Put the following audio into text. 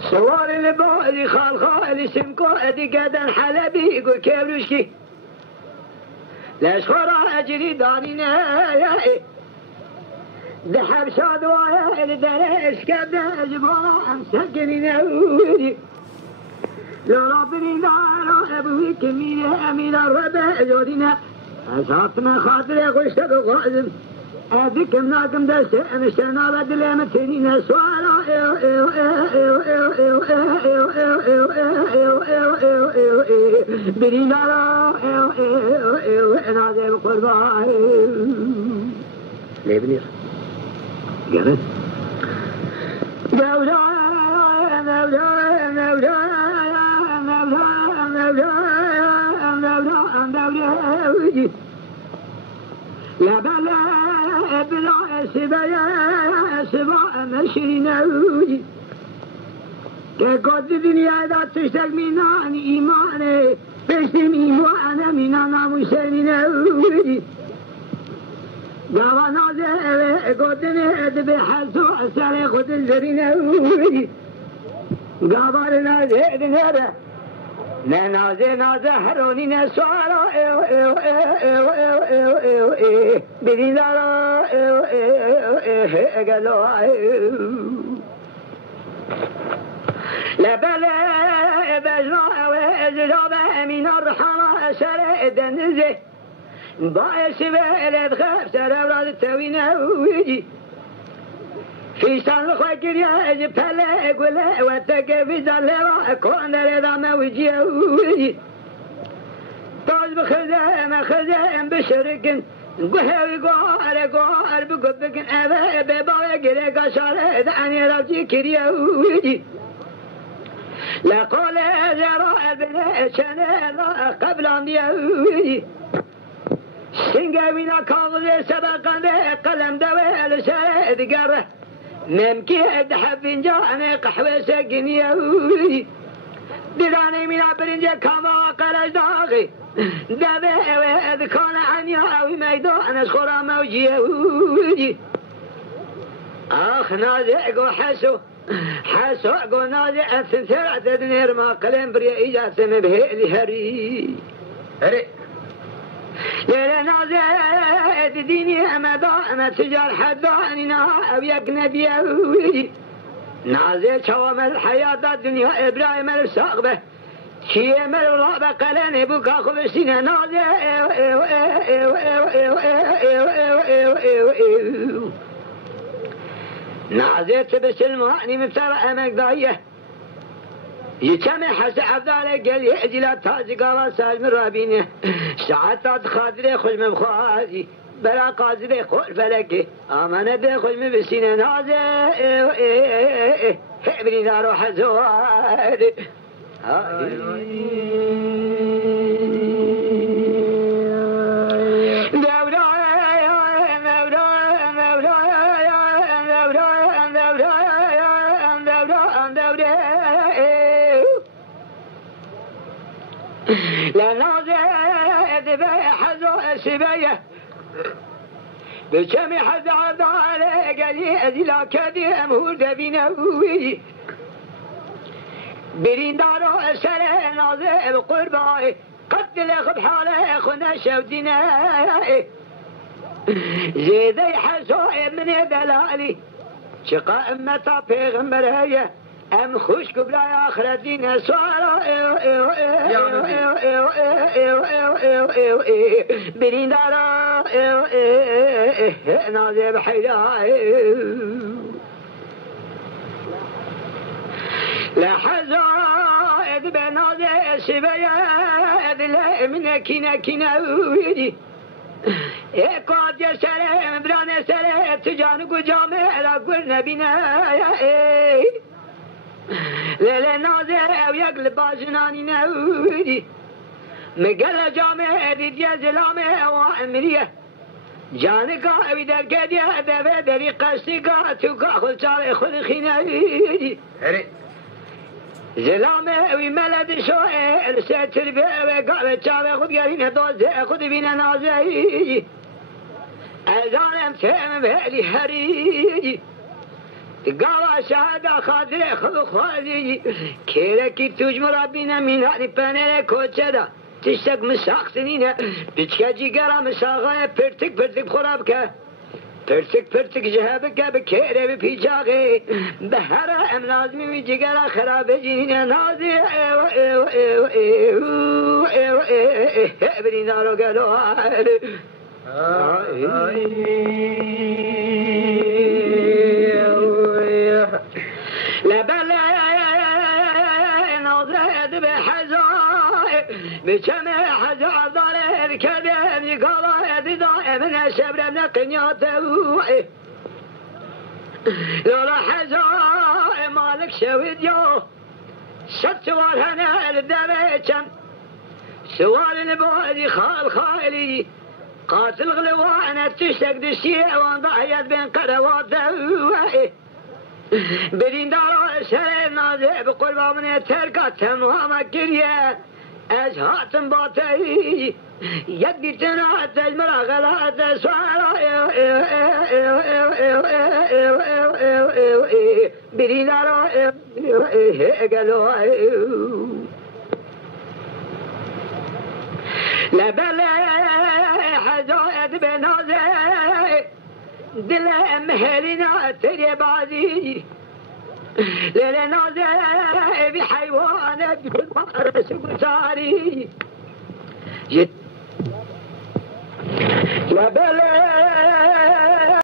سوار البالي خال سمكو ادي قدن حلبي يقول كيبلوشكي لاش خورا اجري دانينا يا دحب شادوا الدرس كبدا جبارا امسكني نوري لو ربني دارو ابوي كمينه امين الربع جودنا اساتنا خاطري غشتك غازم أذكر ناكم دست مشتنا لدلهم تنين سوالا برينا لا نازل القربان ليه بنير قرن مولا مولا مولا مولا لا بلا بلا سبا مشرنا كقد دنيا ذات تشتق منان إيماني بشتم إيمانا منانا مسلمنا قاوا نازل قد نهد بحسو أسالي خد الزرنا قاوا نازل نهد نازل هروني نسوالا بدين دارا قالوا لبلا بجنا وزجابة من الرحمة سر دنزه ضاع سبيل تخاف سر أولاد التوينة ويجي في سان الخير يا جبهة ولا وتكفي زلوا كون رضا ما وجيه طاز بخزام بشرك قهوي قار بقبك أبا بابا جري قشار أني رجي كريا وجي لا قال زرع بن شنا قبل أن يوجي سنجاوينا كاغذ سبقا قلم دوال سرد قره نمكي أدحب فنجان قحوة سقنية دلاني من برنجة كما قرش داغي دابه وذكان عني أو ميدان أسخرا موجيه آخ نازع حسو قو نازع أثنثر أتدنير ما قلم بريا إيجاد مبهئ لهري ليلة نازع ديني أمدان تجار حداننا أو يقنبي أولي نازع شوام الحياة الدنيا إبراهيم الساقبة شيء من الله بقلن بكا خبسين نازع نازع تبس المعني مفترى أمك ضاية يتم حسن عبدالك قال يأجي لا تازي قال ساج من رابينه ساعات خادري خش من بخوازي بلا قادري خور فلكي آمانا بي خش من بسينة نازي فعبني نارو حزواري لا نازل بحزو سبيه بجمع حد عذاره قالي أزلا كذي أمهور دبينوي برين دارو أسره نازل بقربائي قتل أخب حاله أخونا شودنا زيدي حزو من دلالي شقاء متى بيغمبر هيه أم خوش قبل آخرتنا سوارا برين دارا نازل بحيداي لا حزائد بنازل سبياد لا من كنا ويدي قاد يسرم بران سرم تجانق جامع لا قلنا بنا ليلة نازع ويقلب باجناني نودي مقال جامع دي زلامة وعمرية جانقا ويدر قديا دبا دري قصيقا توقا خل شاري خل خينايدي زلامة وملد شوئي الستر بقال شاري خد قرين هدوز خد بينا نازعي أزالم تهم بهلي هريدي قال شهادة خاطر خلو خالي كيركي تجمر بينا من هاري بانيرا كوچدا تشتك مساق سنينة بچكاجي قرا مساقا پرتك پرتك خرابك پرتك پرتك جهابك بكيري بپيجاغي بهرا ام لازمي ويجيقرا خراب جينينا نازي بري نارو قالوا لا بلا نظرت بحزاي بكم حزا ضل الكذب يقال دائما الشبر من قنيات لولا حزاي مالك شويد يو ست سوال هنا الدبيتم سوال البودي خال خالي قاتل غلوانا تشتك دشيع وانضحيت بين قروات بدين دارا سر نازع بقربا من تركات تمام كريا از هاتم باطي يدي تنات المرا غلات سوارا بدين دارا قالوا لا بلا حزايد بنازع دل مهلنا تري بعدي لنازع بحيوانك بالفارس قصاري لا بلا